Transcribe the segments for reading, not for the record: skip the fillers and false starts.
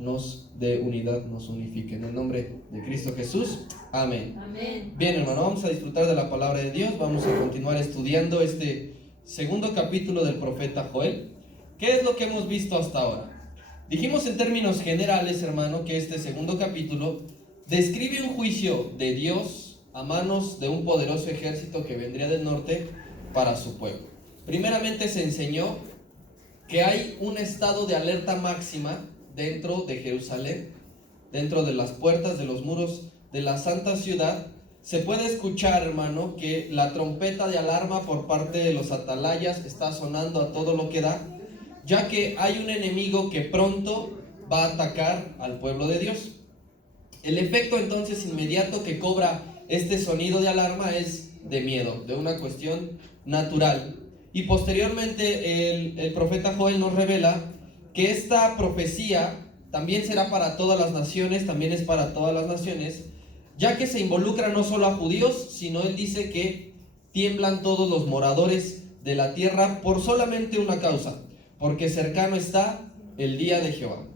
nos dé unidad, nos unifique. En el nombre de Cristo Jesús, amén. Amén. Bien, hermano, vamos a disfrutar de la palabra de Dios. Vamos a continuar estudiando este segundo capítulo del profeta Joel. ¿Qué es lo que hemos visto hasta ahora? Dijimos en términos generales, hermano, que este segundo capítulo describe un juicio de Dios a manos de un poderoso ejército que vendría del norte para su pueblo. Primeramente se enseñó que hay un estado de alerta máxima dentro de Jerusalén, dentro de las puertas de los muros de la santa ciudad. Se puede escuchar, hermano, que la trompeta de alarma por parte de los atalayas está sonando a todo lo que da, ya que hay un enemigo que pronto va a atacar al pueblo de Dios. El efecto entonces inmediato que cobra este sonido de alarma es de miedo, de una cuestión natural. Y posteriormente el profeta Joel nos revela que esta profecía también será para todas las naciones, también es para todas las naciones, ya que se involucra no solo a judíos, sino él dice que tiemblan todos los moradores de la tierra por solamente una causa, porque cercano está el día de Jehová.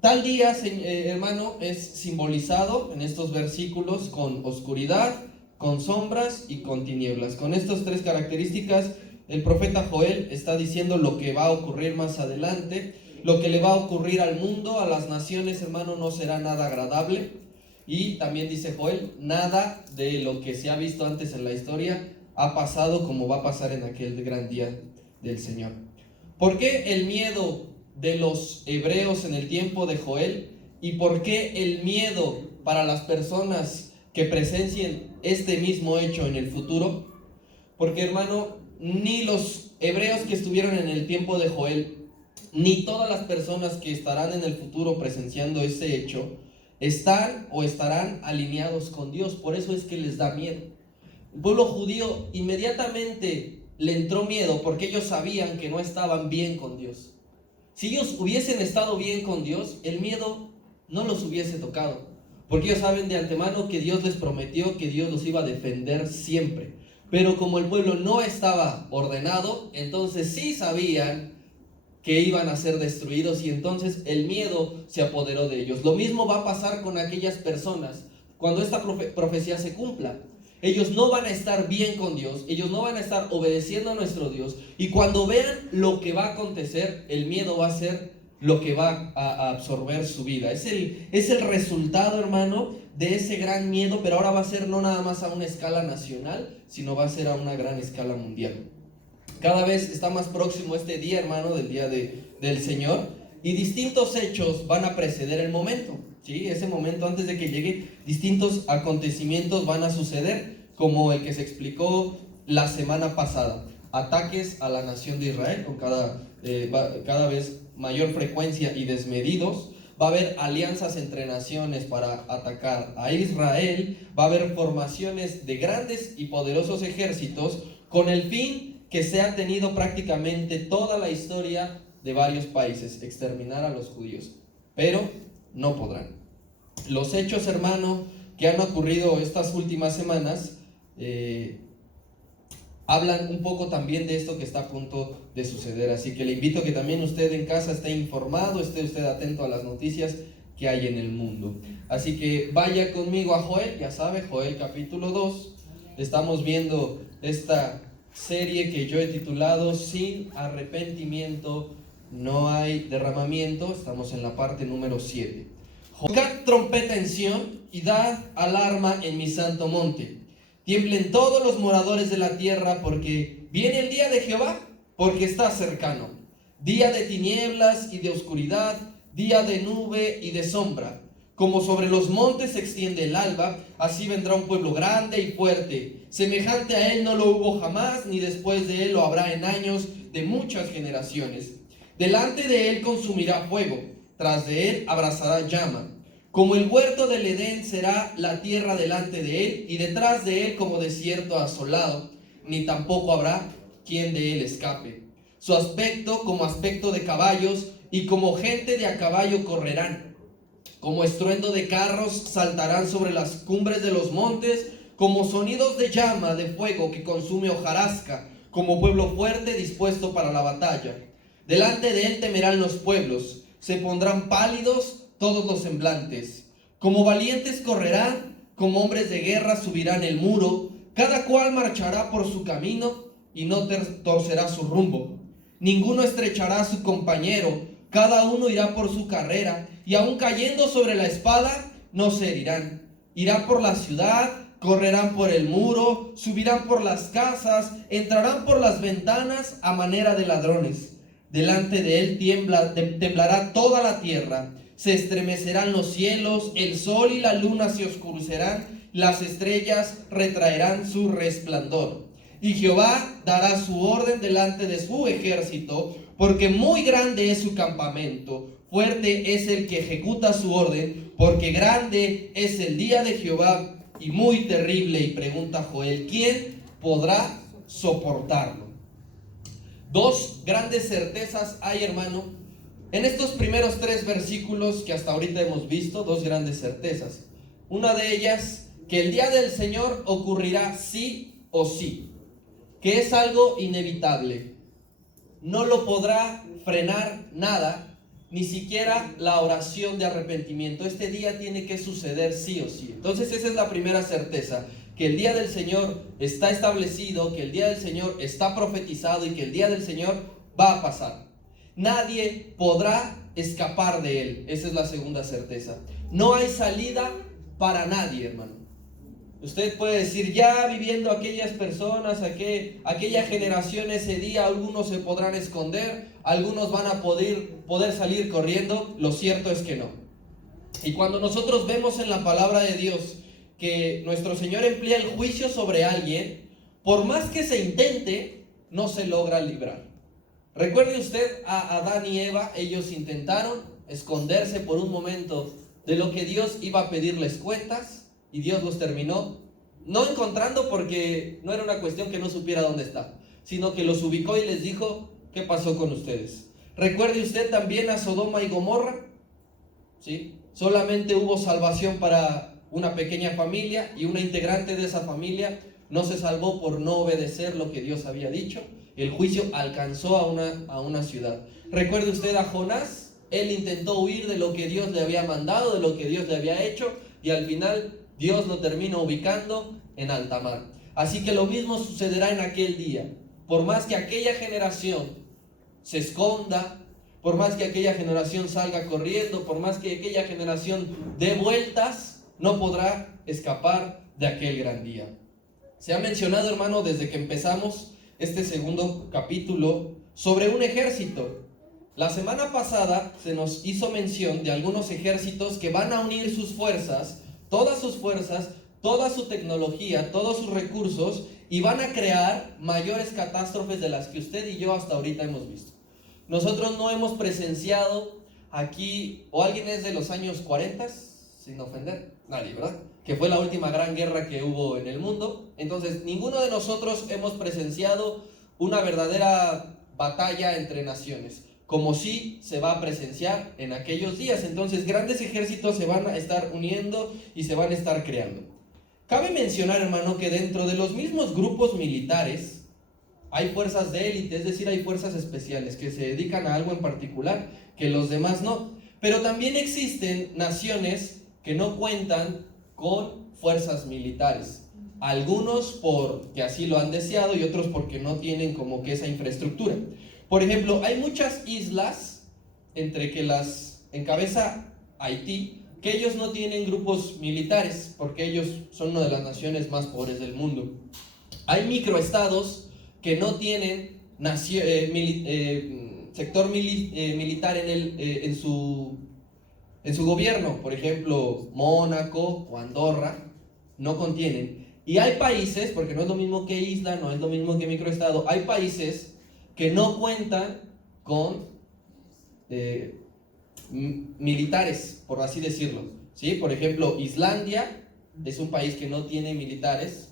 Tal día, hermano, es simbolizado en estos versículos con oscuridad, con sombras y con tinieblas. Con estas tres características, el profeta Joel está diciendo lo que va a ocurrir más adelante, lo que le va a ocurrir al mundo, a las naciones, hermano, no será nada agradable. Y también dice Joel, nada de lo que se ha visto antes en la historia ha pasado como va a pasar en aquel gran día del Señor. ¿Por qué el miedo de los hebreos en el tiempo de Joel? ¿Y por qué el miedo para las personas que presencien este mismo hecho en el futuro? Porque, hermano, ni los hebreos que estuvieron en el tiempo de Joel, ni todas las personas que estarán en el futuro presenciando ese hecho, están o estarán alineados con Dios. Por eso es que les da miedo. El pueblo judío inmediatamente le entró miedo porque ellos sabían que no estaban bien con Dios. Si ellos hubiesen estado bien con Dios, el miedo no los hubiese tocado, porque ellos saben de antemano que Dios les prometió que Dios los iba a defender siempre. Pero como el pueblo no estaba ordenado, entonces sí sabían que iban a ser destruidos, y entonces el miedo se apoderó de ellos. Lo mismo va a pasar con aquellas personas cuando esta profecía se cumpla. Ellos no van a estar bien con Dios, ellos no van a estar obedeciendo a nuestro Dios, y cuando vean lo que va a acontecer, el miedo va a ser lo que va a absorber su vida. Es el resultado, hermano, de ese gran miedo, pero ahora va a ser no nada más a una escala nacional, sino va a ser a una gran escala mundial. Cada vez está más próximo este día, hermano, del día del Señor, y distintos hechos van a preceder el momento. ¿Sí? Ese momento, antes de que llegue, distintos acontecimientos van a suceder, como el que se explicó la semana pasada. Ataques a la nación de Israel con cada vez mayor frecuencia y desmedidos. Va a haber alianzas entre naciones para atacar a Israel. Va a haber formaciones de grandes y poderosos ejércitos con el fin que se ha tenido prácticamente toda la historia de varios países: exterminar a los judíos. Pero no podrán. Los hechos, hermano, que han ocurrido estas últimas semanas hablan un poco también de esto que está a punto de suceder. Así que le invito a que también usted en casa esté informado, esté usted atento a las noticias que hay en el mundo. Así que vaya conmigo a Joel, ya sabe, Joel capítulo 2. Estamos viendo esta serie que yo he titulado Sin arrepentimiento no hay derramamiento. Estamos en la parte número 7. Tocad trompeta en Sión y dad alarma en mi santo monte. Tiemblen todos los moradores de la tierra, porque viene el día de Jehová, porque está cercano. Día de tinieblas y de oscuridad, día de nube y de sombra. Como sobre los montes se extiende el alba, así vendrá un pueblo grande y fuerte. Semejante a él no lo hubo jamás, ni después de él lo habrá en años de muchas generaciones. Delante de él consumirá fuego, tras de él abrazará llama. Como el huerto del Edén será la tierra delante de él, y detrás de él como desierto asolado, ni tampoco habrá quien de él escape. Su aspecto como aspecto de caballos, y como gente de a caballo correrán. Como estruendo de carros saltarán sobre las cumbres de los montes, como sonidos de llama de fuego que consume hojarasca, como pueblo fuerte dispuesto para la batalla. Delante de él temerán los pueblos, se pondrán pálidos todos los semblantes. Como valientes correrán, como hombres de guerra subirán el muro, cada cual marchará por su camino y no torcerá su rumbo. Ninguno estrechará a su compañero, cada uno irá por su carrera, y aun cayendo sobre la espada, no se herirán. Irán por la ciudad, correrán por el muro, subirán por las casas, entrarán por las ventanas a manera de ladrones. Delante de él temblará toda la tierra, se estremecerán los cielos, el sol y la luna se oscurecerán, las estrellas retraerán su resplandor. Y Jehová dará su orden delante de su ejército, porque muy grande es su campamento, fuerte es el que ejecuta su orden, porque grande es el día de Jehová y muy terrible. Y pregunta Joel, ¿quién podrá soportarlo? Dos grandes certezas hay, hermano, en estos primeros 3 versículos que hasta ahorita hemos visto. Dos grandes certezas. Una de ellas, que el día del Señor ocurrirá sí o sí, que es algo inevitable. No lo podrá frenar nada, ni siquiera la oración de arrepentimiento. Este día tiene que suceder sí o sí. Entonces esa es la primera certeza, que el día del Señor está establecido, que el día del Señor está profetizado y que el día del Señor va a pasar. Nadie podrá escapar de él. Esa es la segunda certeza. No hay salida para nadie, hermano. Usted puede decir, ya viviendo aquellas personas, aquella generación ese día, algunos se podrán esconder, algunos van a poder salir corriendo. Lo cierto es que no. Y cuando nosotros vemos en la palabra de Dios que nuestro Señor emplea el juicio sobre alguien, por más que se intente, no se logra librar. Recuerde usted a Adán y Eva, ellos intentaron esconderse por un momento de lo que Dios iba a pedirles cuentas, y Dios los terminó no encontrando, porque no era una cuestión que no supiera dónde está, sino que los ubicó y les dijo, ¿qué pasó con ustedes? Recuerde usted también a Sodoma y Gomorra, ¿sí? Solamente hubo salvación para una pequeña familia, y una integrante de esa familia no se salvó por no obedecer lo que Dios había dicho. El juicio alcanzó a una ciudad. Recuerde usted a Jonás, él intentó huir de lo que Dios le había mandado, de lo que Dios le había hecho, y al final Dios lo termina ubicando en alta mar. Así que lo mismo sucederá en aquel día. Por más que aquella generación se esconda, por más que aquella generación salga corriendo, por más que aquella generación dé vueltas, no podrá escapar de aquel gran día. Se ha mencionado, hermano, desde que empezamos este segundo capítulo, sobre un ejército. La semana pasada se nos hizo mención de algunos ejércitos que van a unir sus fuerzas, toda su tecnología, todos sus recursos, y van a crear mayores catástrofes de las que usted y yo hasta ahorita hemos visto. Nosotros no hemos presenciado aquí, o alguien es de los años 40, sin ofender, nadie, ¿verdad? Que fue la última gran guerra que hubo en el mundo. Entonces, ninguno de nosotros hemos presenciado una verdadera batalla entre naciones, como sí se va a presenciar en aquellos días. Entonces, grandes ejércitos se van a estar uniendo y se van a estar creando. Cabe mencionar, hermano, que dentro de los mismos grupos militares hay fuerzas de élite, es decir, hay fuerzas especiales que se dedican a algo en particular que los demás no. Pero también existen naciones que no cuentan con fuerzas militares. Algunos porque así lo han deseado y otros porque no tienen como que esa infraestructura. Por ejemplo, hay muchas islas, entre que las encabeza Haití, que ellos no tienen grupos militares, porque ellos son una de las naciones más pobres del mundo. Hay microestados que no tienen sector militar en su gobierno. Por ejemplo, Mónaco o Andorra no contienen. Y hay países, porque no es lo mismo que isla, no es lo mismo que microestado, hay países que no cuentan con militares, por así decirlo, ¿sí? Por ejemplo, Islandia es un país que no tiene militares,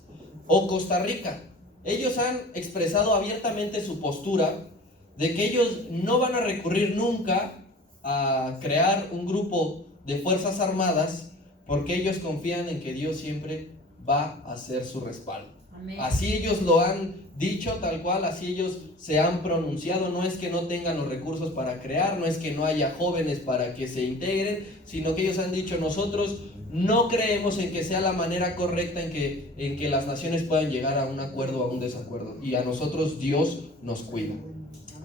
o Costa Rica. Ellos han expresado abiertamente su postura de que ellos no van a recurrir nunca a crear un grupo de fuerzas armadas, porque ellos confían en que Dios siempre va a ser su respaldo. Amén. Así ellos lo han dicho tal cual, así ellos se han pronunciado. No es que no tengan los recursos para crear, no es que no haya jóvenes para que se integren, sino que ellos han dicho: nosotros no creemos en que sea la manera correcta en que las naciones puedan llegar a un acuerdo o a un desacuerdo, y a nosotros Dios nos cuida.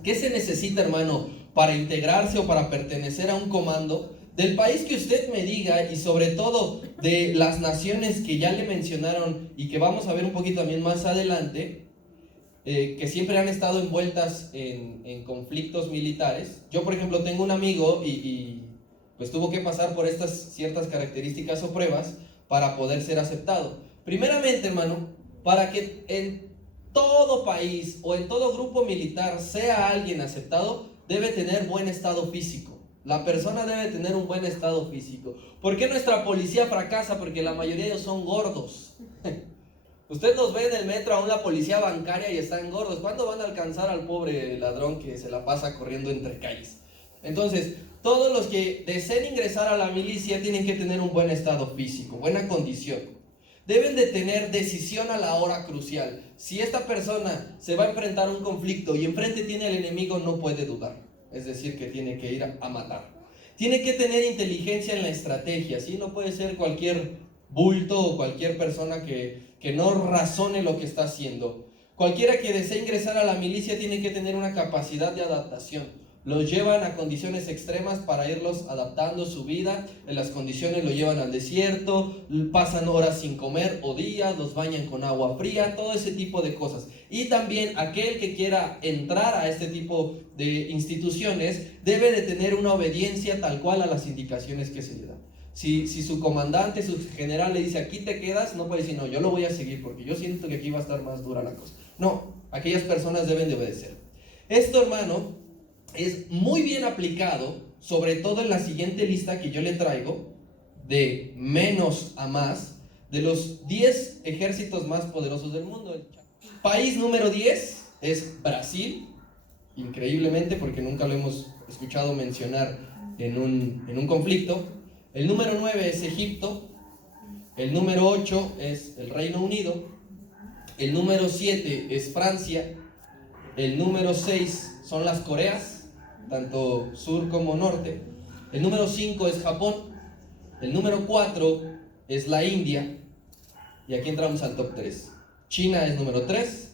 ¿Qué se necesita, hermano, para integrarse o para pertenecer a un comando? Del país que usted me diga, y sobre todo de las naciones que ya le mencionaron y que vamos a ver un poquito también más adelante, que siempre han estado envueltas en conflictos militares. Yo, por ejemplo, tengo un amigo y pues tuvo que pasar por estas ciertas características o pruebas para poder ser aceptado. Primeramente, hermano, para que en todo país o en todo grupo militar sea alguien aceptado, debe tener buen estado físico. La persona debe tener un buen estado físico. ¿Por qué nuestra policía fracasa? Porque la mayoría de ellos son gordos. Usted los ve en el metro, aún la policía bancaria, y están gordos. ¿Cuándo van a alcanzar al pobre ladrón que se la pasa corriendo entre calles? Entonces, todos los que deseen ingresar a la milicia tienen que tener un buen estado físico, buena condición. Deben de tener decisión a la hora crucial. Si esta persona se va a enfrentar a un conflicto y enfrente tiene al enemigo, no puede dudar. Es decir, que tiene que ir a matar. Tiene que tener inteligencia en la estrategia, ¿sí? No puede ser cualquier bulto o cualquier persona que no razone lo que está haciendo. Cualquiera que desee ingresar a la milicia tiene que tener una capacidad de adaptación. Los llevan a condiciones extremas para irlos adaptando su vida. En las condiciones lo llevan al desierto, pasan horas sin comer o días, los bañan con agua fría, todo ese tipo de cosas. Y también aquel que quiera entrar a este tipo de instituciones debe de tener una obediencia tal cual a las indicaciones que se le dan. Si su comandante, su general le dice: aquí te quedas, no puede decir: no, yo lo voy a seguir porque yo siento que aquí va a estar más dura la cosa. No, aquellas personas deben de obedecer. Esto, hermano, es muy bien aplicado, sobre todo en la siguiente lista que yo le traigo, de menos a más, de los 10 ejércitos más poderosos del mundo. País número 10 es Brasil, increíblemente, porque nunca lo hemos escuchado mencionar en un conflicto. El número 9 es Egipto. El número 8 es el Reino Unido. El número 7 es Francia. El número 6 son las Coreas, tanto sur como norte. El número 5 es Japón. El número 4 es la India. Y aquí entramos al top 3. China es número 3,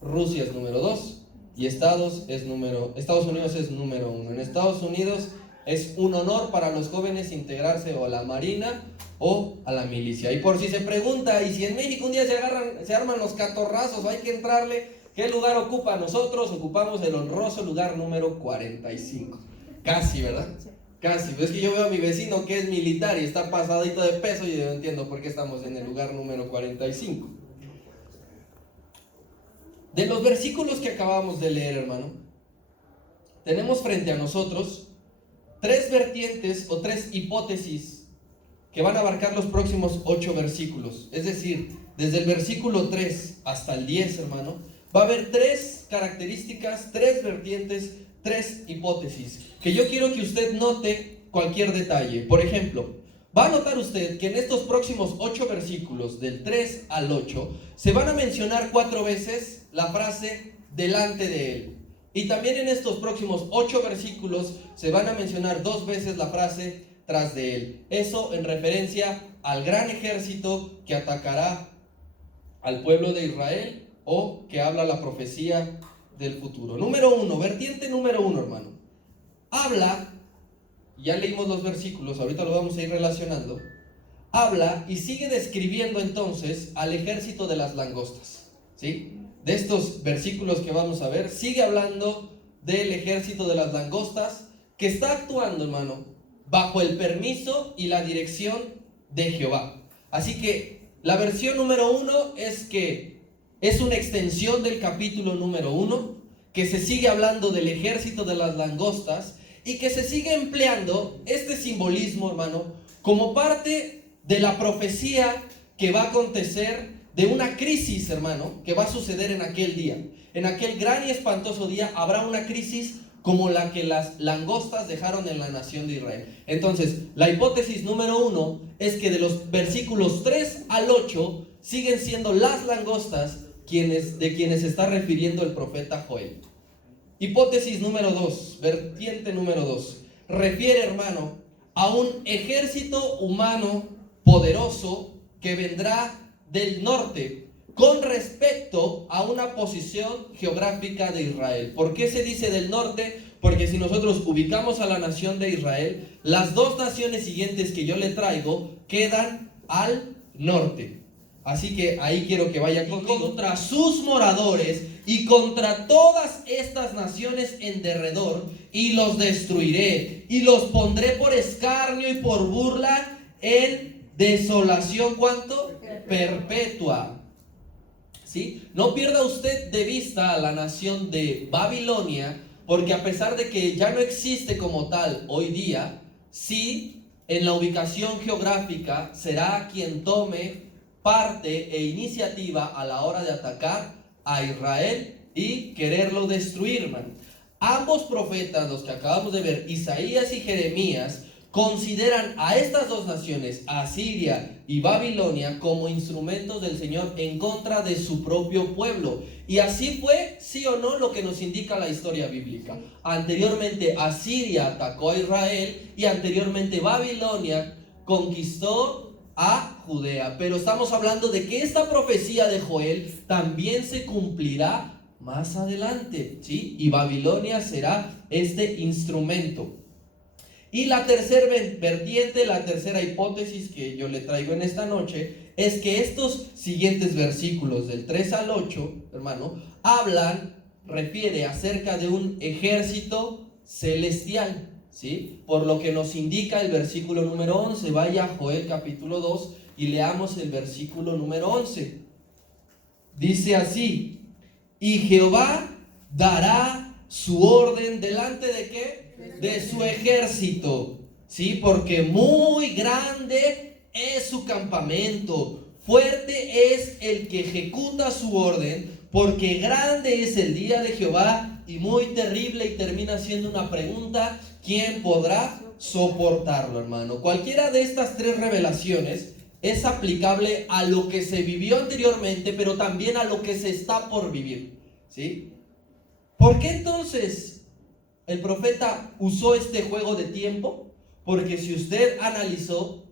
Rusia es número 2 y Estados Unidos es número 1. En Estados Unidos es un honor para los jóvenes integrarse o a la marina o a la milicia. Y por si se pregunta, y si en México un día se arman los catorrazos, hay que entrarle, ¿qué lugar ocupa? Nosotros ocupamos el honroso lugar número 45. Casi, ¿verdad? Casi. Es que yo veo a mi vecino que es militar y está pasadito de peso, y yo no entiendo por qué estamos en el lugar número 45. De los versículos que acabamos de leer, hermano, tenemos frente a nosotros 3 vertientes o 3 hipótesis que van a abarcar los próximos 8 versículos. Es decir, desde el versículo 3 hasta el 10, hermano, va a haber 3 características, 3 vertientes, 3 hipótesis, que yo quiero que usted note cualquier detalle. Por ejemplo, va a notar usted que en estos próximos 8 versículos, del 3 al 8, se van a mencionar 4 veces la frase delante de él. Y también en estos próximos 8 versículos se van a mencionar 2 veces la frase tras de él. Eso en referencia al gran ejército que atacará al pueblo de Israel, o que habla la profecía del futuro. Número 1, vertiente número 1, hermano. Habla, ya leímos los versículos, ahorita lo vamos a ir relacionando. Habla y sigue describiendo entonces al ejército de las langostas, ¿sí? De estos versículos que vamos a ver, sigue hablando del ejército de las langostas que está actuando, hermano, bajo el permiso y la dirección de Jehová. Así que la versión número 1 es que es una extensión del capítulo número 1, que se sigue hablando del ejército de las langostas y que se sigue empleando este simbolismo, hermano, como parte de la profecía que va a acontecer, de una crisis, hermano, que va a suceder en aquel día. En aquel gran y espantoso día habrá una crisis como la que las langostas dejaron en la nación de Israel. Entonces, la hipótesis número 1 es que de los versículos 3 al 8 siguen siendo las langostas de quienes se está refiriendo el profeta Joel. Hipótesis número 2, vertiente número 2. Refiere, hermano, a un ejército humano poderoso que vendrá del norte con respecto a una posición geográfica de Israel. ¿Por qué se dice del norte? Porque si nosotros ubicamos a la nación de Israel, las dos naciones siguientes que yo le traigo quedan al norte. Así que ahí quiero que vayan conmigo. Contra sus moradores y contra todas estas naciones en derredor, y los destruiré, y los pondré por escarnio y por burla en desolación, ¿cuánto? Perpetua. ¿Sí? No pierda usted de vista a la nación de Babilonia, porque a pesar de que ya no existe como tal hoy día, sí, en la ubicación geográfica será quien tome parte e iniciativa a la hora de atacar a Israel y quererlo destruir, hermano. Ambos profetas, los que acabamos de ver, Isaías y Jeremías, consideran a estas dos naciones, Asiria y Babilonia, como instrumentos del Señor en contra de su propio pueblo. Y así fue, sí o no, lo que nos indica la historia bíblica. Anteriormente Asiria atacó a Israel y anteriormente Babilonia conquistó a Judea. Pero estamos hablando de que esta profecía de Joel también se cumplirá más adelante, ¿sí? Y Babilonia será este instrumento. Y la tercera vertiente, la tercera hipótesis que yo le traigo en esta noche, es que estos siguientes versículos del 3 al 8, hermano, refiere acerca de un ejército celestial, ¿sí? Por lo que nos indica el versículo número 11. Vaya a Joel capítulo 2 y leamos el versículo número 11. Dice así: y Jehová dará su orden delante de ¿qué? De su ejército, ¿sí? Porque muy grande es su campamento, fuerte es el que ejecuta su orden, porque grande es el día de Jehová y muy terrible. Y termina siendo una pregunta: ¿quién podrá soportarlo, hermano? Cualquiera de estas tres revelaciones es aplicable a lo que se vivió anteriormente, pero también a lo que se está por vivir, ¿sí? ¿Por qué entonces el profeta usó este juego de tiempo? Porque si usted analizó,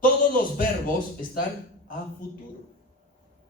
todos los verbos están a futuro.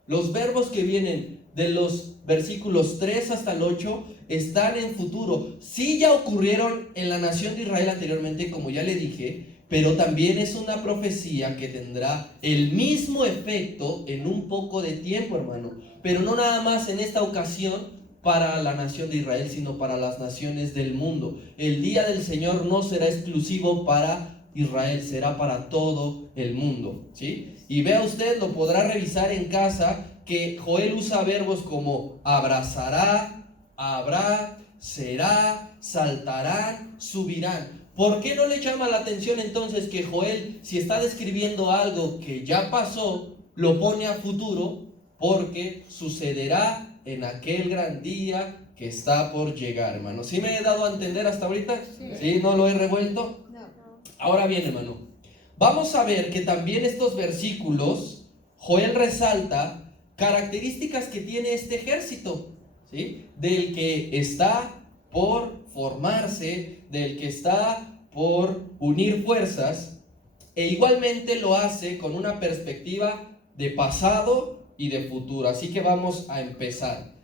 Los verbos que vienen de los versículos 3 hasta el 8 están en futuro. Sí, ya ocurrieron en la nación de Israel anteriormente, como ya le dije, pero también es una profecía que tendrá el mismo efecto en un poco de tiempo, hermano. Pero no nada más en esta ocasión para la nación de Israel, sino para las naciones del mundo. El día del Señor no será exclusivo para Israel, será para todo el mundo, ¿sí? Y vea usted, lo podrá revisar en casa, que Joel usa verbos como abrazará, habrá, será, saltarán, subirán. ¿Por qué no le llama la atención entonces que Joel, si está describiendo algo que ya pasó, lo pone a futuro? Porque sucederá en aquel gran día que está por llegar, hermano. ¿Sí me he dado a entender hasta ahorita? ¿Sí? ¿No lo he revuelto? No. Ahora bien, hermano, vamos a ver que también estos versículos, Joel resalta características que tiene este ejército, ¿sí? Del que está por formarse, del que está por unir fuerzas, e igualmente lo hace con una perspectiva de pasado y de futuro. Así que vamos a empezar.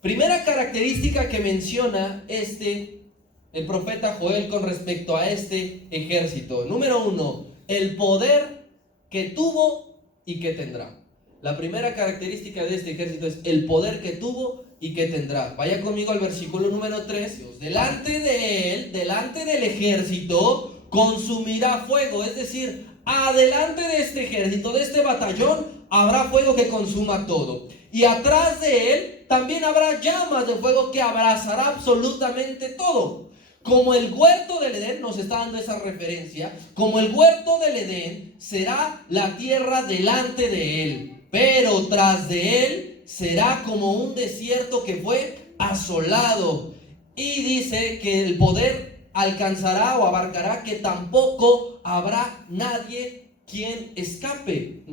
Primera característica que menciona el profeta Joel con respecto a este ejército. Número 1, el poder que tuvo y que tendrá. La primera característica de este ejército es el poder que tuvo y que tendrá. Vaya conmigo al versículo número 3. Delante de él, delante del ejército, consumirá fuego. Es decir, adelante de este ejército, de este batallón, habrá fuego que consuma todo. Y atrás de él también habrá llamas de fuego que abrazará absolutamente todo. Como el huerto del Edén, nos está dando esa referencia, como el huerto del Edén será la tierra delante de él, pero tras de él será como un desierto que fue asolado. Y dice que el poder alcanzará o abarcará que tampoco habrá nadie quien escape.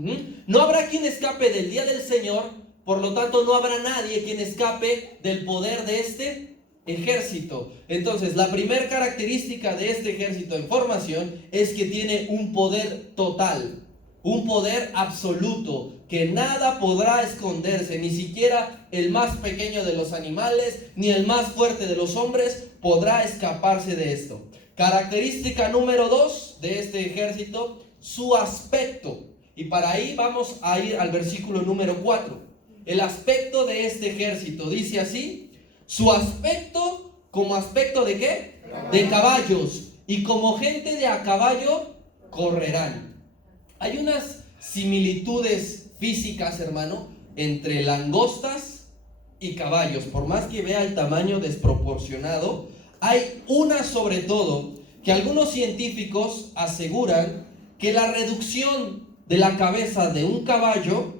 No habrá quien escape del día del Señor, por lo tanto no habrá nadie quien escape del poder de este ejército. Entonces, la primera característica de este ejército en formación es que tiene un poder total, un poder absoluto, que nada podrá esconderse, ni siquiera el más pequeño de los animales, ni el más fuerte de los hombres podrá escaparse de esto. Característica número 2 de este ejército, su aspecto. Y para ahí vamos a ir al versículo número 4. El aspecto de este ejército dice así: su aspecto, ¿como aspecto de qué? De caballos, y como gente de a caballo correrán. Hay unas similitudes físicas, hermano, entre langostas y caballos. Por más que vea el tamaño desproporcionado, hay una sobre todo que algunos científicos aseguran que la reducción de la cabeza de un caballo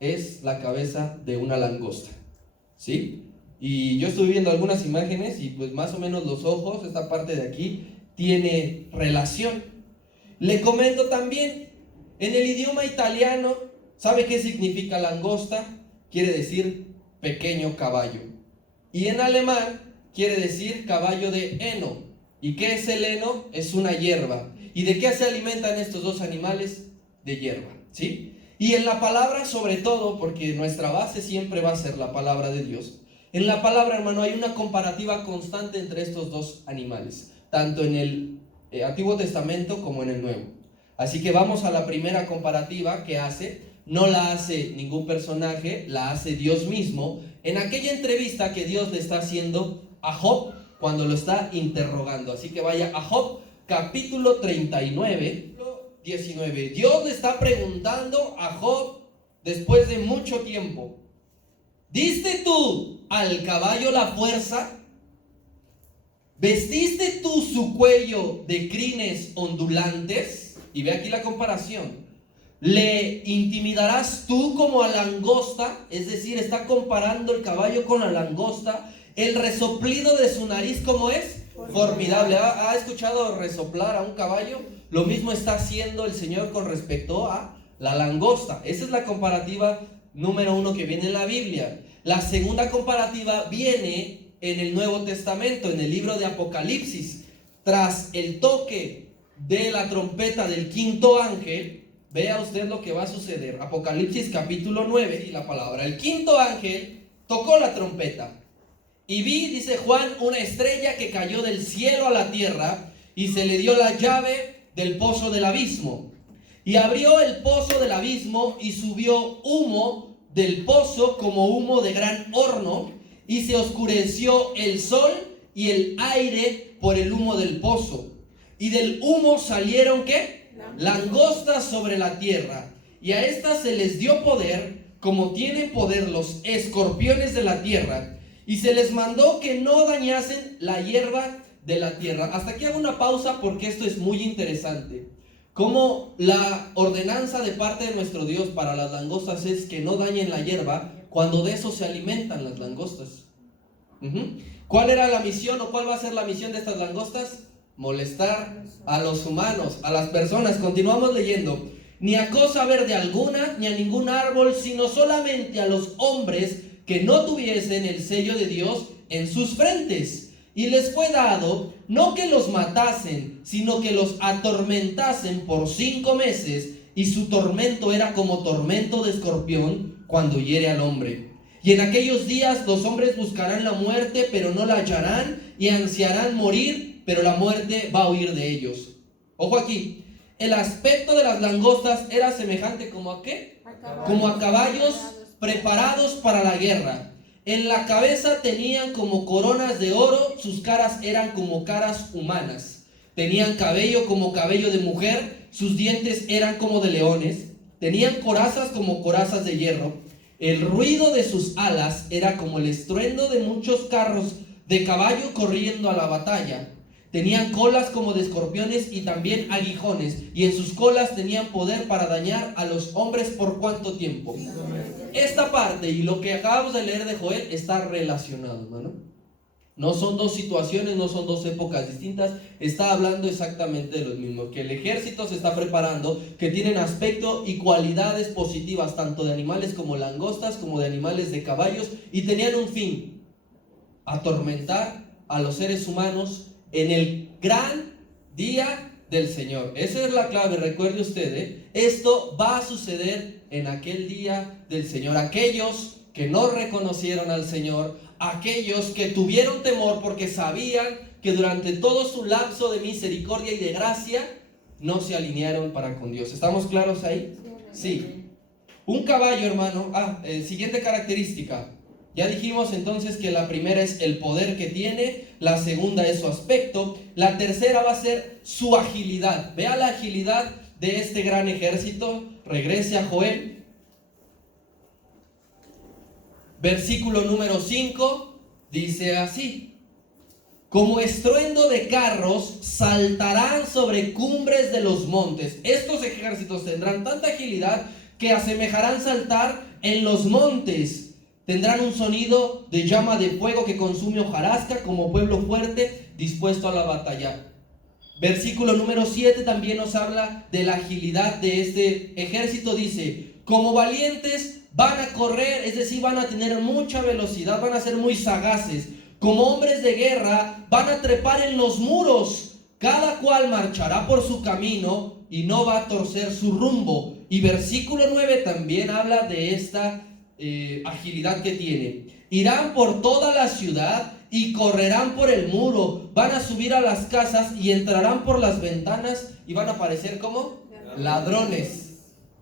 es la cabeza de una langosta, ¿sí? Y yo estuve viendo algunas imágenes y pues más o menos los ojos, esta parte de aquí, tiene relación. Le comento también, en el idioma italiano, ¿sabe qué significa langosta? Quiere decir pequeño caballo. Y en alemán quiere decir caballo de heno. ¿Y qué es el heno? Es una hierba. ¿Y de qué se alimentan estos dos animales? De hierba, ¿sí? Y en la palabra, sobre todo, porque nuestra base siempre va a ser la palabra de Dios, en la palabra, hermano, hay una comparativa constante entre estos dos animales, tanto en el Antiguo Testamento como en el Nuevo. Así que vamos a la primera comparativa que hace. No la hace ningún personaje, la hace Dios mismo, en aquella entrevista que Dios le está haciendo a Job cuando lo está interrogando. Así que vaya a Job, capítulo 39, 19. Dios le está preguntando a Job después de mucho tiempo: ¿diste tú al caballo la fuerza? ¿Vestiste tú su cuello de crines ondulantes? Y ve aquí la comparación. ¿Le intimidarás tú como a langosta? Es decir, está comparando el caballo con la langosta. El resoplido de su nariz, ¿cómo es? Formidable. ¿Ha escuchado resoplar a un caballo? Lo mismo está haciendo el Señor con respecto a la langosta. Esa es la comparativa número 1 que viene en la Biblia. La segunda comparativa viene en el Nuevo Testamento, en el libro de Apocalipsis. Tras el toque de la trompeta del quinto ángel, vea usted lo que va a suceder. Apocalipsis capítulo 9 y la palabra: el quinto ángel tocó la trompeta. Y vi, dice Juan, una estrella que cayó del cielo a la tierra, y se le dio la llave del pozo del abismo. Y abrió el pozo del abismo, y subió humo del pozo como humo de gran horno, y se oscureció el sol y el aire por el humo del pozo. Y del humo salieron, ¿qué? Langostas sobre la tierra. Y a estas se les dio poder, como tienen poder los escorpiones de la tierra. Y se les mandó que no dañasen la hierba de la tierra. Hasta aquí hago una pausa porque esto es muy interesante. Como la ordenanza de parte de nuestro Dios para las langostas es que no dañen la hierba, cuando de eso se alimentan las langostas. ¿Cuál era la misión o cuál va a ser la misión de estas langostas? Molestar a los humanos, a las personas. Continuamos leyendo. Ni a cosa verde alguna, ni a ningún árbol, sino solamente a los hombres que no tuviesen el sello de Dios en sus frentes. Y les fue dado no que los matasen, sino que los atormentasen por 5 meses, y su tormento era como tormento de escorpión cuando hiere al hombre. Y en aquellos días los hombres buscarán la muerte, pero no la hallarán, y ansiarán morir, pero la muerte va a huir de ellos. Ojo aquí, el aspecto de las langostas era semejante como a ¿qué? Como a caballos preparados para la guerra. En la cabeza tenían como coronas de oro, sus caras eran como caras humanas. Tenían cabello como cabello de mujer, sus dientes eran como de leones. Tenían corazas como corazas de hierro. El ruido de sus alas era como el estruendo de muchos carros de caballo corriendo a la batalla. Tenían colas como de escorpiones y también aguijones, y en sus colas tenían poder para dañar a los hombres. ¿Por cuánto tiempo? Esta parte y lo que acabamos de leer de Joel está relacionado, hermano. No son dos situaciones, no son dos épocas distintas. Está hablando exactamente de lo mismo, que el ejército se está preparando, que tienen aspecto y cualidades positivas, tanto de animales como langostas, como de animales de caballos, y tenían un fin: atormentar a los seres humanos en el gran día del Señor. Esa es la clave, recuerde usted, esto va a suceder en aquel día del Señor. Aquellos que no reconocieron al Señor, aquellos que tuvieron temor porque sabían que durante todo su lapso de misericordia y de gracia no se alinearon para con Dios. ¿Estamos claros ahí? Sí. Un caballo, hermano. Siguiente característica. Ya dijimos entonces que la primera es el poder que tiene, la segunda es su aspecto, la tercera va a ser su agilidad. Vea la agilidad de este gran ejército. Regrese a Joel. Versículo número 5 dice así: como estruendo de carros saltarán sobre cumbres de los montes. Estos ejércitos tendrán tanta agilidad que asemejarán saltar en los montes. Tendrán un sonido de llama de fuego que consume hojarasca, como pueblo fuerte dispuesto a la batalla. Versículo número 7 también nos habla de la agilidad de este ejército. Dice: como valientes van a correr, es decir, van a tener mucha velocidad, van a ser muy sagaces. Como hombres de guerra van a trepar en los muros, cada cual marchará por su camino y no va a torcer su rumbo. Y versículo 9 también habla de esta agilidad que tiene. Irán por toda la ciudad y correrán por el muro, van a subir a las casas y entrarán por las ventanas y van a aparecer como ladrones.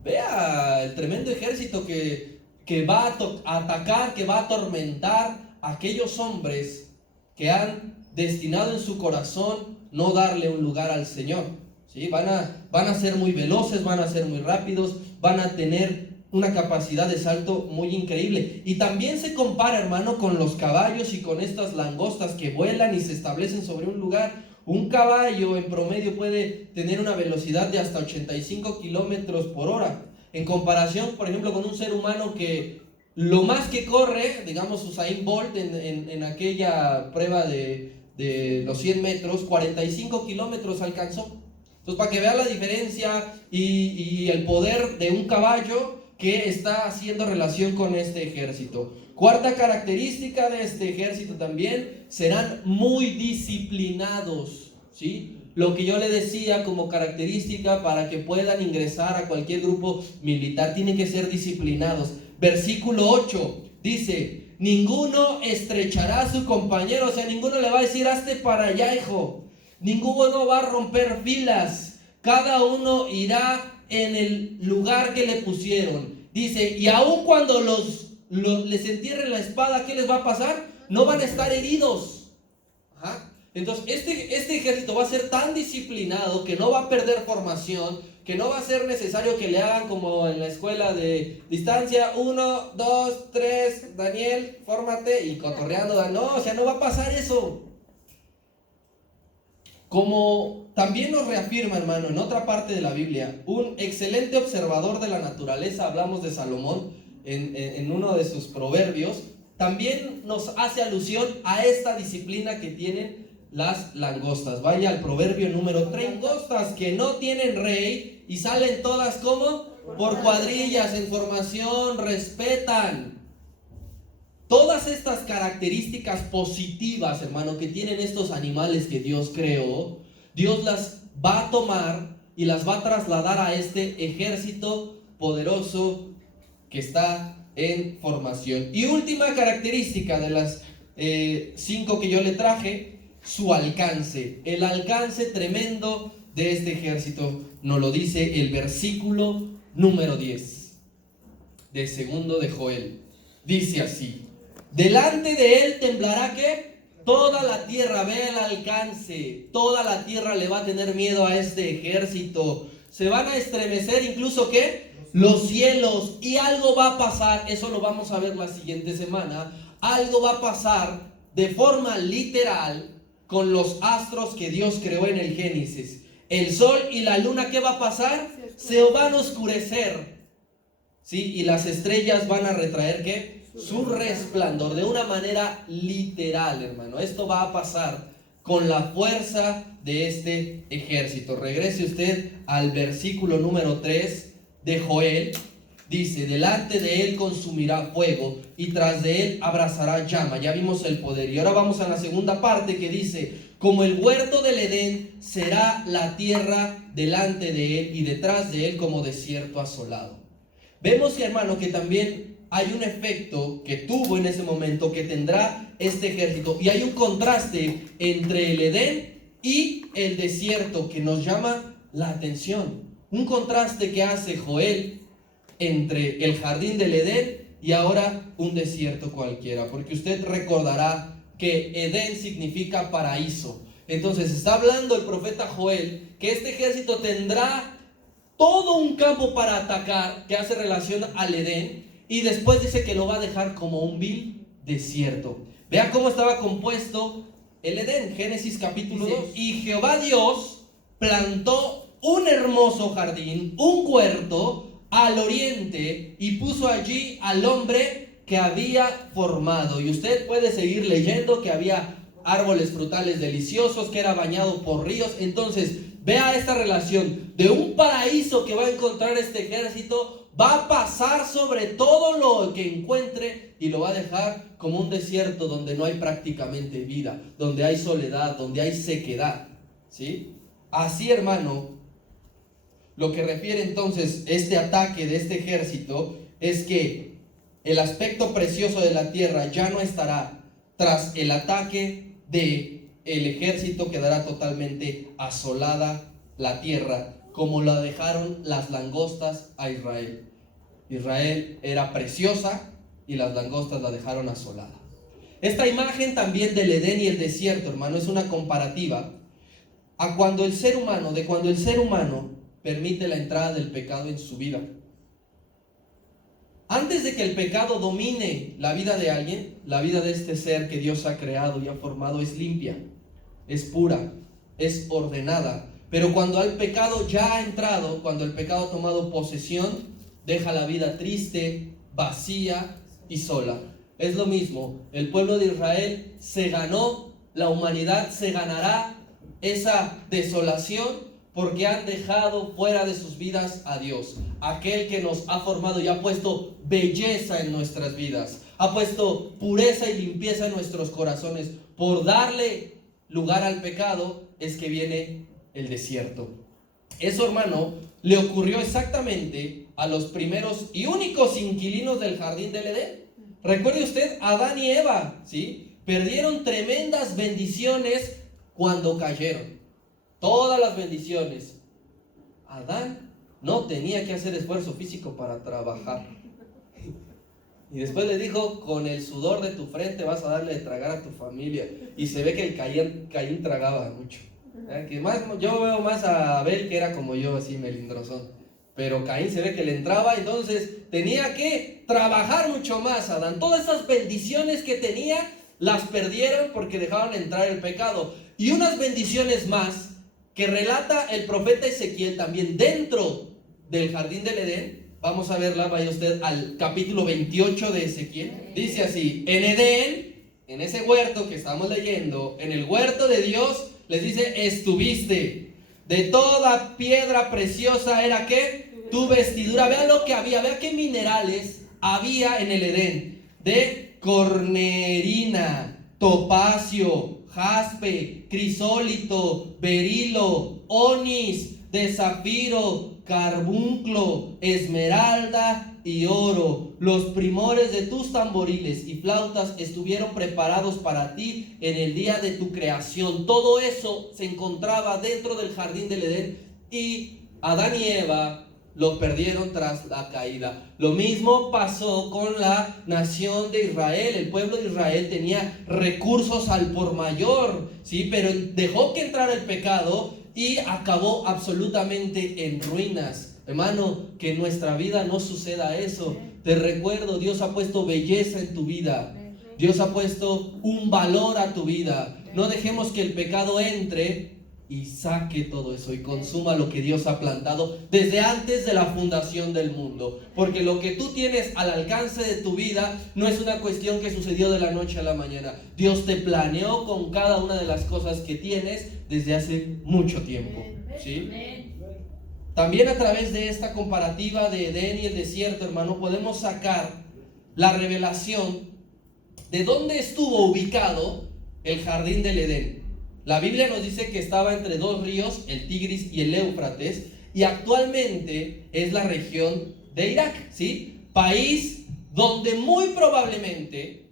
Vea el tremendo ejército que va a atacar, que va a atormentar a aquellos hombres que han destinado en su corazón no darle un lugar al Señor. ¿Sí? Van a ser muy veloces, van a ser muy rápidos, van a tener una capacidad de salto muy increíble. Y también se compara, hermano, con los caballos y con estas langostas que vuelan y se establecen sobre un lugar. Un caballo en promedio puede tener una velocidad de hasta 85 kilómetros por hora. En comparación, por ejemplo, con un ser humano que lo más que corre, digamos Usain Bolt en aquella prueba de los 100 metros, 45 kilómetros alcanzó. Entonces, para que vea la diferencia y el poder de un caballo que está haciendo relación con este ejército. Cuarta característica de este ejército también: serán muy disciplinados, ¿sí? Lo que yo le decía como característica para que puedan ingresar a cualquier grupo militar, tienen que ser disciplinados. Versículo 8 dice: ninguno estrechará a su compañero, o sea, ninguno le va a decir hazte para allá, hijo. Ninguno va a romper filas, cada uno irá en el lugar que le pusieron. Dice, y aun cuando les entierren la espada, ¿qué les va a pasar? No van a estar heridos. Ajá. Entonces, este ejército va a ser tan disciplinado que no va a perder formación, que no va a ser necesario que le hagan como en la escuela de distancia, 1, 2, 3, Daniel, fórmate, y cotorreando. No, o sea, no va a pasar eso. Como también nos reafirma, hermano, en otra parte de la Biblia, un excelente observador de la naturaleza, hablamos de Salomón en uno de sus proverbios, también nos hace alusión a esta disciplina que tienen las langostas. Vaya al proverbio número 3: langostas que no tienen rey y salen todas como por cuadrillas, en formación, respetan. Todas estas características positivas, hermano, que tienen estos animales que Dios creó, Dios las va a tomar y las va a trasladar a este ejército poderoso que está en formación. Y última característica de las 5 que yo le traje: su alcance. El alcance tremendo de este ejército nos lo dice el versículo número 10 de segundo de Joel. Dice así: delante de él temblará ¿qué? Toda la tierra. Ve el alcance. Toda la tierra le va a tener miedo a este ejército. Se van a estremecer incluso ¿qué? Los cielos. Y algo va a pasar. Eso lo vamos a ver la siguiente semana. Algo va a pasar de forma literal con los astros que Dios creó en el Génesis. El sol y la luna, ¿qué va a pasar? Se van a oscurecer. ¿Sí? Y las estrellas van a retraer ¿qué? su resplandor, de una manera literal, hermano. Esto va a pasar con la fuerza de este ejército. Regrese usted al versículo número 3 de Joel. Dice: delante de él consumirá fuego y tras de él abrazará llama. Ya vimos el poder. Y ahora vamos a la segunda parte que dice: como el huerto del Edén será la tierra delante de él y detrás de él como desierto asolado. Vemos, hermano, que también hay un efecto que tuvo en ese momento, que tendrá este ejército. Y hay un contraste entre el Edén y el desierto que nos llama la atención. Un contraste que hace Joel entre el jardín del Edén y ahora un desierto cualquiera. Porque usted recordará que Edén significa paraíso. Entonces está hablando el profeta Joel que este ejército tendrá todo un campo para atacar, que hace relación al Edén, y después dice que lo va a dejar como un vil desierto. Vea cómo estaba compuesto el Edén. Génesis capítulo 2. Y Jehová Dios plantó un hermoso jardín, un huerto al oriente, y puso allí al hombre que había formado. Y usted puede seguir leyendo que había árboles frutales deliciosos, que era bañado por ríos. Entonces vea esta relación de un paraíso que va a encontrar este ejército. Va a pasar sobre todo lo que encuentre y lo va a dejar como un desierto donde no hay prácticamente vida, donde hay soledad, donde hay sequedad, ¿sí? Así, hermano, lo que refiere entonces este ataque de este ejército es que el aspecto precioso de la tierra ya no estará. Tras el ataque del ejército quedará totalmente asolada la tierra, como la dejaron las langostas a Israel. Israel era preciosa y las langostas la dejaron asolada. Esta imagen también del Edén y el desierto, hermano, es una comparativa a cuando el ser humano permite la entrada del pecado en su vida. Antes de que el pecado domine la vida de alguien, la vida de este ser que Dios ha creado y ha formado es limpia, es pura, es ordenada. Pero cuando el pecado ya ha entrado, cuando el pecado ha tomado posesión, deja la vida triste, vacía y sola. Es lo mismo, el pueblo de Israel se ganó, la humanidad se ganará esa desolación porque han dejado fuera de sus vidas a Dios, aquel que nos ha formado y ha puesto belleza en nuestras vidas, ha puesto pureza y limpieza en nuestros corazones. Por darle lugar al pecado es que viene el desierto. Eso, hermano, le ocurrió exactamente a los primeros y únicos inquilinos del jardín del Edén. Recuerde usted, Adán y Eva, ¿sí? Perdieron tremendas bendiciones cuando cayeron. Todas las bendiciones. Adán no tenía que hacer esfuerzo físico para trabajar. Y después le dijo: con el sudor de tu frente vas a darle de tragar a tu familia. Y se ve que el Caín tragaba mucho. Que más, yo veo más a Abel, que era como yo, así melindrosón. Pero Caín se ve que le entraba, entonces tenía que trabajar mucho más. Adán, todas esas bendiciones que tenía, las perdieron porque dejaron entrar el pecado. Y unas bendiciones más que relata el profeta Ezequiel también dentro del jardín del Edén. Vamos a verla, vaya usted al capítulo 28 de Ezequiel. Dice así: en Edén, en ese huerto que estamos leyendo, en el huerto de Dios, les dice: estuviste. De toda piedra preciosa era ¿qué? Tu vestidura. Vea lo que había, vea qué minerales había en el Edén. De cornerina, topacio, jaspe, crisólito, berilo, onis, de zafiro, carbunclo, esmeralda y oro. Los primores de tus tamboriles y flautas estuvieron preparados para ti en el día de tu creación. Todo eso se encontraba dentro del jardín del Edén, y Adán y Eva lo perdieron tras la caída. Lo mismo pasó con la nación de Israel. El pueblo de Israel tenía recursos al por mayor, ¿sí? Pero dejó que entrara el pecado y acabó absolutamente en ruinas. Hermano, que en nuestra vida no suceda eso. Te recuerdo, Dios ha puesto belleza en tu vida. Dios ha puesto un valor a tu vida. No dejemos que el pecado entre y saque todo eso y consuma lo que Dios ha plantado desde antes de la fundación del mundo. Porque lo que tú tienes al alcance de tu vida no es una cuestión que sucedió de la noche a la mañana. Dios te planeó con cada una de las cosas que tienes desde hace mucho tiempo, ¿sí? También a través de esta comparativa de Edén y el desierto, hermano, podemos sacar la revelación de dónde estuvo ubicado el jardín del Edén. La Biblia nos dice que estaba entre dos ríos, el Tigris y el Éufrates, y actualmente es la región de Irak, ¿sí? País donde muy probablemente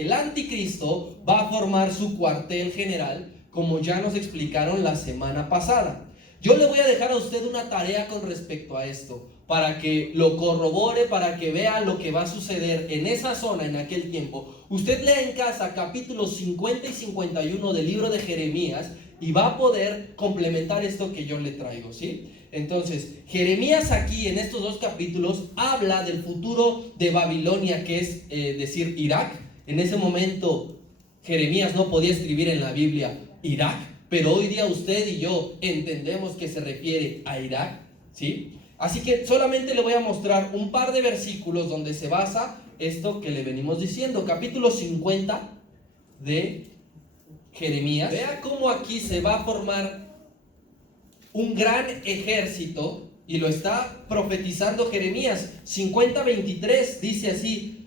el anticristo va a formar su cuartel general, como ya nos explicaron la semana pasada. Yo le voy a dejar a usted una tarea con respecto a esto, para que lo corrobore, para que vea lo que va a suceder en esa zona en aquel tiempo. Usted lea en casa capítulos 50 y 51 del libro de Jeremías y va a poder complementar esto que yo le traigo, ¿sí? Entonces, Jeremías aquí en estos dos capítulos habla del futuro de Babilonia, que es decir, Irak. En ese momento Jeremías no podía escribir en la Biblia Irak, pero hoy día usted y yo entendemos que se refiere a Irak, ¿sí? Así que solamente le voy a mostrar un par de versículos donde se basa esto que le venimos diciendo. Capítulo 50 de Jeremías. Vea cómo aquí se va a formar un gran ejército, y lo está profetizando Jeremías. 50:23 dice así: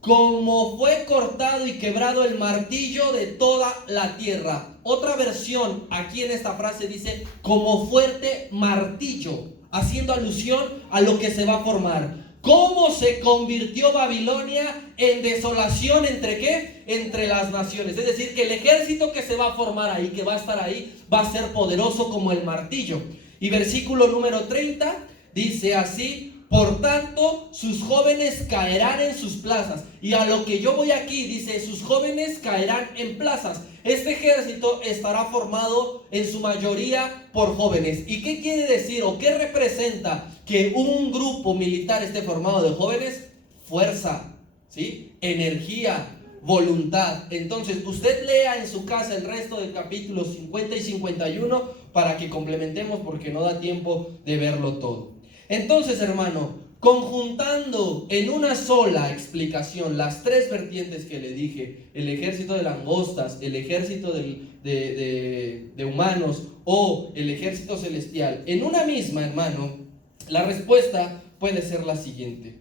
como fue cortado y quebrado el martillo de toda la tierra. Otra versión aquí en esta frase dice como fuerte martillo, haciendo alusión a lo que se va a formar. ¿Cómo se convirtió Babilonia en desolación entre qué? Entre las naciones. Es decir, que el ejército que se va a formar ahí, que va a estar ahí, va a ser poderoso como el martillo. Y versículo número 30 dice así: por tanto, sus jóvenes caerán en sus plazas. Y a lo que yo voy aquí, dice, sus jóvenes caerán en plazas. Este ejército estará formado en su mayoría por jóvenes. ¿Y qué quiere decir o qué representa que un grupo militar esté formado de jóvenes? Fuerza, ¿sí? Energía, voluntad. Entonces, usted lea en su casa el resto del capítulo 50 y 51 para que complementemos, porque no da tiempo de verlo todo. Entonces, hermano, conjuntando en una sola explicación las tres vertientes que le dije, el ejército de langostas, el ejército de humanos o el ejército celestial, en una misma, hermano, la respuesta puede ser la siguiente: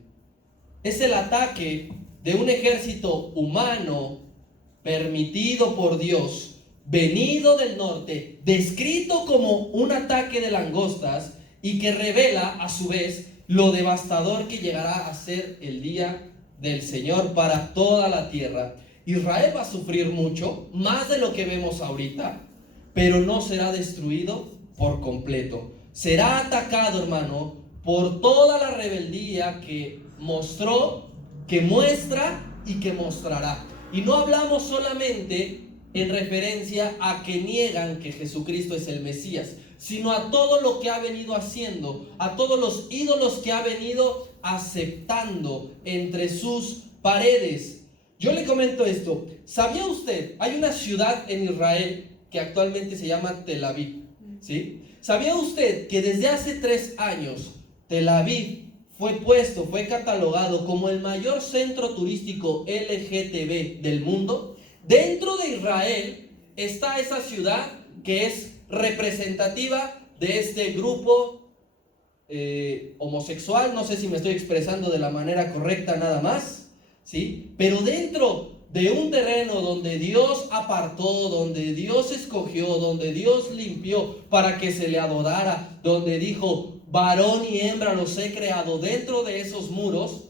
es el ataque de un ejército humano permitido por Dios, venido del norte, descrito como un ataque de langostas, y que revela a su vez lo devastador que llegará a ser el día del Señor para toda la tierra. Israel va a sufrir mucho, más de lo que vemos ahorita, pero no será destruido por completo. Será atacado, hermano, por toda la rebeldía que mostró, que muestra y que mostrará. Y no hablamos solamente en referencia a que niegan que Jesucristo es el Mesías, sino a todo lo que ha venido haciendo, a todos los ídolos que ha venido aceptando entre sus paredes. Yo le comento esto: ¿sabía usted? Hay una ciudad en Israel que actualmente se llama Tel Aviv, ¿sí? ¿Sabía usted que desde hace 3 años Tel Aviv fue catalogado como el mayor centro turístico LGTB del mundo? Dentro de Israel está esa ciudad que es representativa de este grupo homosexual. No sé si me estoy expresando de la manera correcta nada más, ¿sí? Pero dentro de un terreno donde Dios apartó, donde Dios escogió, donde Dios limpió para que se le adorara, donde dijo varón y hembra los he creado, dentro de esos muros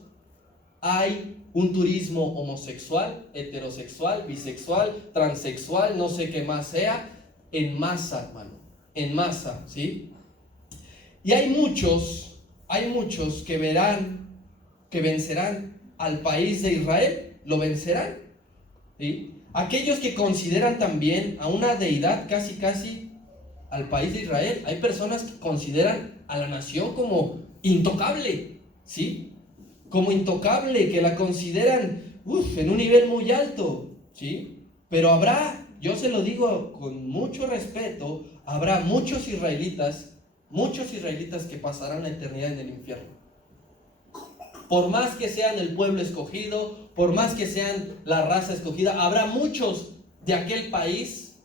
hay un turismo homosexual, heterosexual, bisexual, transexual, no sé qué más sea, en masa, hermano, en masa, ¿sí? Y hay muchos que verán, que vencerán al país de Israel, lo vencerán, ¿sí? Aquellos que consideran también a una deidad casi al país de Israel. Hay personas que consideran a la nación como intocable, ¿sí? Como intocable, que la consideran en un nivel muy alto, ¿sí? Pero habrá yo se lo digo con mucho respeto, habrá muchos israelitas que pasarán la eternidad en el infierno. Por más que sean el pueblo escogido, por más que sean la raza escogida, habrá muchos de aquel país,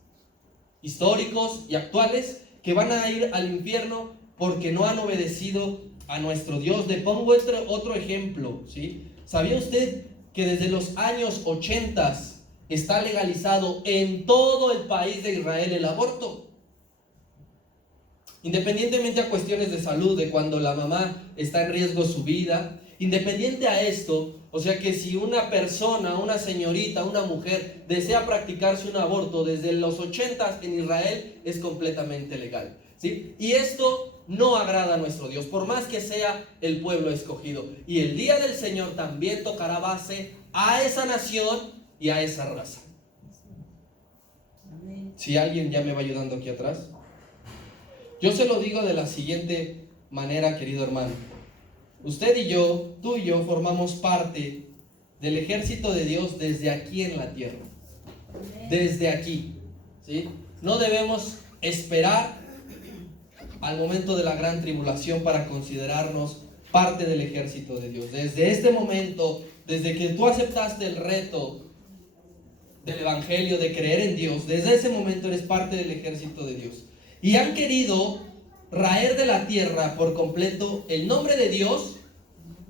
históricos y actuales, que van a ir al infierno porque no han obedecido a nuestro Dios. Le pongo otro ejemplo, ¿sí? ¿Sabía usted que desde los años 80 está legalizado en todo el país de Israel el aborto? Independientemente a cuestiones de salud, de cuando la mamá está en riesgo su vida, independiente a esto, o sea que si una persona, una señorita, una mujer desea practicarse un aborto desde los 80 en Israel, es completamente legal, ¿sí? Y esto no agrada a nuestro Dios, por más que sea el pueblo escogido. Y el día del Señor también tocará base a esa nación y a esa raza. Si alguien ya me va ayudando aquí atrás. Yo se lo digo de la siguiente manera, querido hermano. Usted y yo, tú y yo, formamos parte del ejército de Dios desde aquí en la tierra. Desde aquí, ¿sí? No debemos esperar al momento de la gran tribulación para considerarnos parte del ejército de Dios. Desde este momento, desde que tú aceptaste el reto del evangelio, de creer en Dios, desde ese momento eres parte del ejército de Dios. Y han querido raer de la tierra por completo el nombre de Dios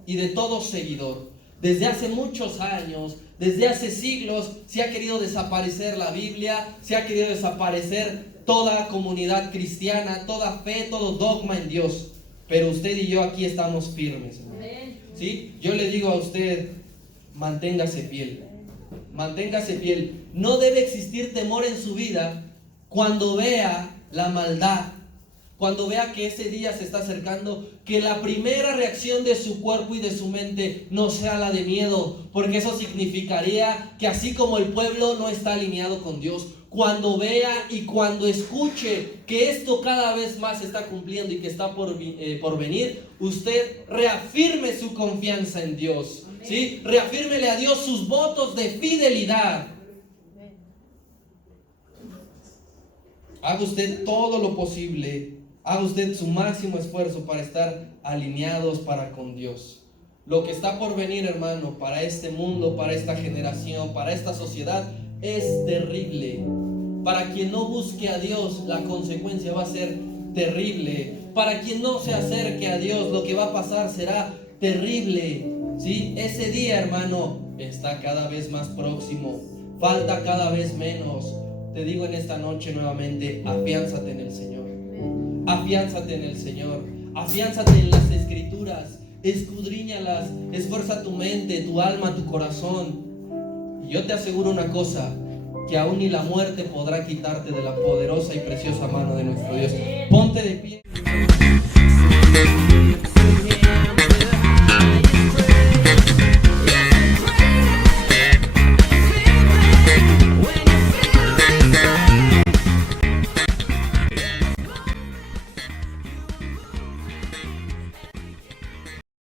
y de todo seguidor. Desde hace muchos años, desde hace siglos, se ha querido desaparecer la Biblia, se ha querido desaparecer toda comunidad cristiana, toda fe, todo dogma en Dios. Pero usted y yo aquí estamos firmes, ¿sí? Yo le digo a usted, manténgase fiel. Manténgase fiel. No debe existir temor en su vida cuando vea la maldad, cuando vea que ese día se está acercando, que la primera reacción de su cuerpo y de su mente no sea la de miedo, porque eso significaría que así como el pueblo no está alineado con Dios, cuando vea y cuando escuche que esto cada vez más se está cumpliendo y que está por venir, usted reafirme su confianza en Dios, ¿sí? Reafírmele a Dios sus votos de fidelidad. Haga usted todo lo posible, haga usted su máximo esfuerzo para estar alineados para con Dios. Lo que está por venir, hermano, para este mundo, para esta generación, para esta sociedad, es terrible. Para quien no busque a Dios, la consecuencia va a ser terrible. Para quien no se acerque a Dios, lo que va a pasar será terrible, ¿sí? Ese día, hermano, está cada vez más próximo. Falta cada vez menos. Te digo en esta noche nuevamente, afiánzate en el Señor. Afiánzate en el Señor. Afiánzate en las Escrituras. Escudriñalas. Esfuerza tu mente, tu alma, tu corazón. Y yo te aseguro una cosa, que aún ni la muerte podrá quitarte de la poderosa y preciosa mano de nuestro Dios. Ponte de pie.